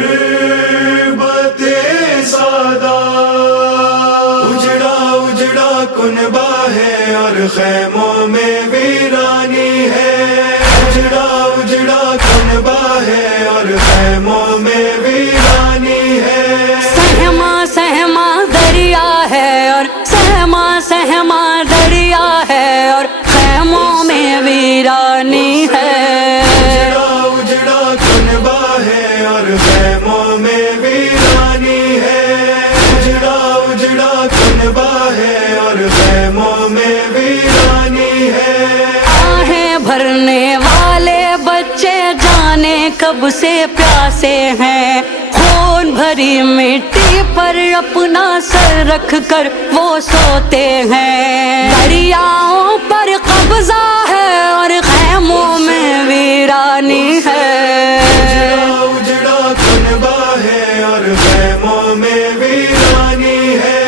غربت سادہ اجڑا اجڑا کنبہ ہے اور خیموں میں ویرانی ہے، اجڑا اجڑا کنبہ ہے اور خیموں میں ویرانی ہے، سہما سہما دریا ہے اور سہما سہما دریا ہے اور خیموں میں ویرانی ہے، اجڑا اجڑا کنبہ ہے اور خیموں میں ویرانی ہے، اجڑا اجڑا کنبہ ہے اور خیموں میں ویرانی ہے، آہیں بھرنے والے بچے جانے کب سے پیاسے ہیں، خون بھری مٹی پر اپنا سر رکھ کر وہ سوتے ہیں، دریاؤں پر قبضہ ہے اور خیموں میں ویرانی ہے، اجڑا کنبہ ہے اور خیموں میں ویرانی ہے،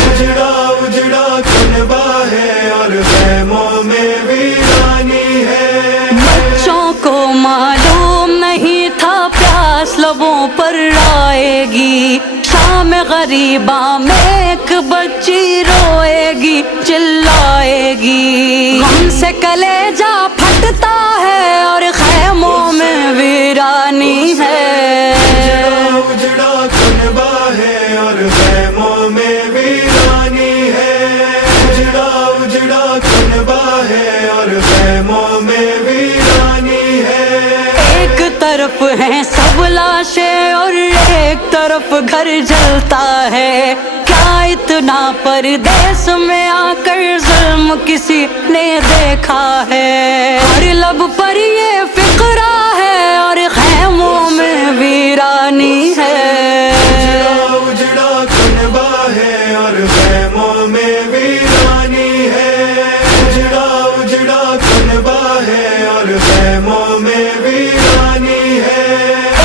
اجڑا اجڑا کنبہ ہے اور خیموں میں ویرانی ہے، بچوں کو معلوم نہیں تھا پیاس لبوں پر آئے گی، شام غریباں میں ایک بچی روئے گی چلائے گی، غم سے کلیجہ پھٹتا ہے اور خیموں میں ویرانی ہے، اجڑا کنبہ ہے اور خیموں میں ویرانی ہے، اجڑا اجڑا کنبہ ہے اور خیموں میں ویرانی ہے، ایک طرف ہیں سب لاشیں اور ایک طرف گھر جلتا ہے، کیا اتنا پردیس میں آ کر ظلم کسی نے دیکھا ہے، ہر لب پر یہ فقرہ ہے اور خیموں میں ویرانی ہے، اجڑا کنبہ ہے اور خیموں میں ویرانی ہے، اجڑا اجڑا کنبہ ہے اور خیموں میں ویرانی ہے،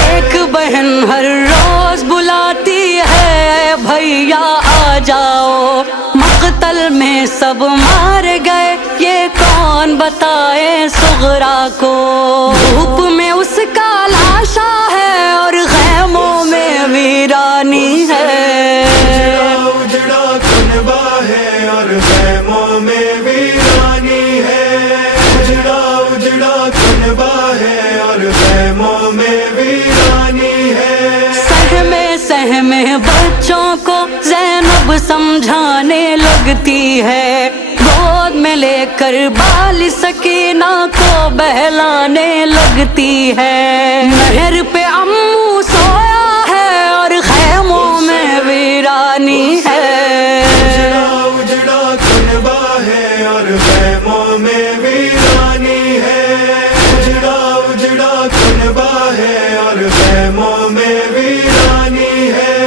ایک بہن ہر روز بلاتی ہے بھیا آ جاؤ، مقتل میں سب مار گئے یہ کون بتائے صغرا کو، دھوپ میں اس کا لاشا ہے اور خیموں میں ویرانی ہے، اجڑا کنبہ ہے اور خیموں میں ویرانی ہے، اجڑا اجڑا کنبہ ہے اور خیموں میں ویرانی ہے، سہمے سہمے بچوں کو زینب سمجھانے لگتی ہے، گود میں لے کر بال سکینہ کو بہلانے لگتی ہے، نہر پہ امو سویا ہے اور خیموں میں ویرانی ہے، اجڑا کنبہ ہے اور خیموں میں ویرانی ہے، اجڑا اجڑا کنبہ ہے اور خیموں میں ویرانی ہے،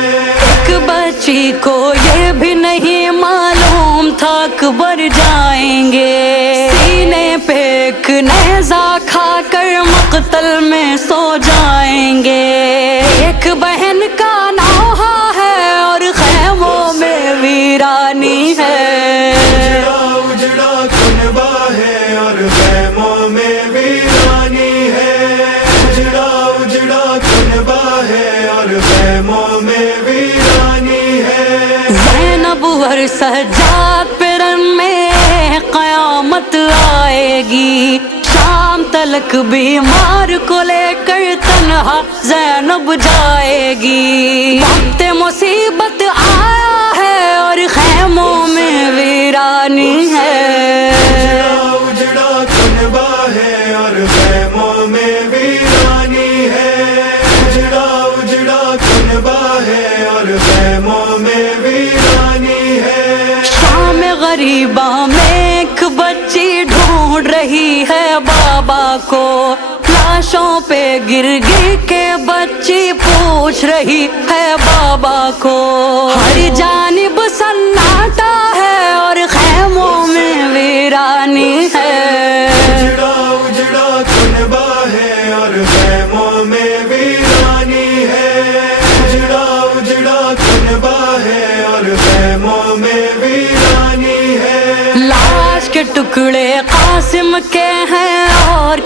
ایک بچی کو یہ بھی نہیں معلوم تھا اکبر جائیں گے، سینے پہ ایک نیزہ کھا کر مقتل میں سو جائیں گے، ایک بہن کا نوحہ ہے اور خیموں میں ویرانی ہے، اجڑا کنبہ ہے اور خیموں میں ویرانی ہے، اجڑا اجڑا کنبہ ہے اور خیموں میں ویرانی ہے، زینب اور سجاد پہ رن میں قیامت آئے گی، شام تلک بیمار کو لے کر تنہا زینب جائے گی، وقت مصیبت آیا ہے اور خیموں میں ویرانی ہے، اجڑا کنبہ ہے اور خیموں میں ویرانی ہے، اجڑا اجڑا کنبہ ہے اور خیموں میں ویرانی ہے، شام غریباں میں ایک بچی ڈھونڈ رہی ہے بابا کو، لاشوں پہ گر گر کے بچی پوچھ رہی ہے بابا کو، ہر جانب سناٹا ہے اور خیموں میں ویرانی ہے، اجڑا کنبہ ہے اور خیموں میں ویرانی ہے، اجڑا اجڑا کنبہ ہے اور خیموں میں ویرانی ہے، لاش کے ٹکڑے قاسم کے ہیں اور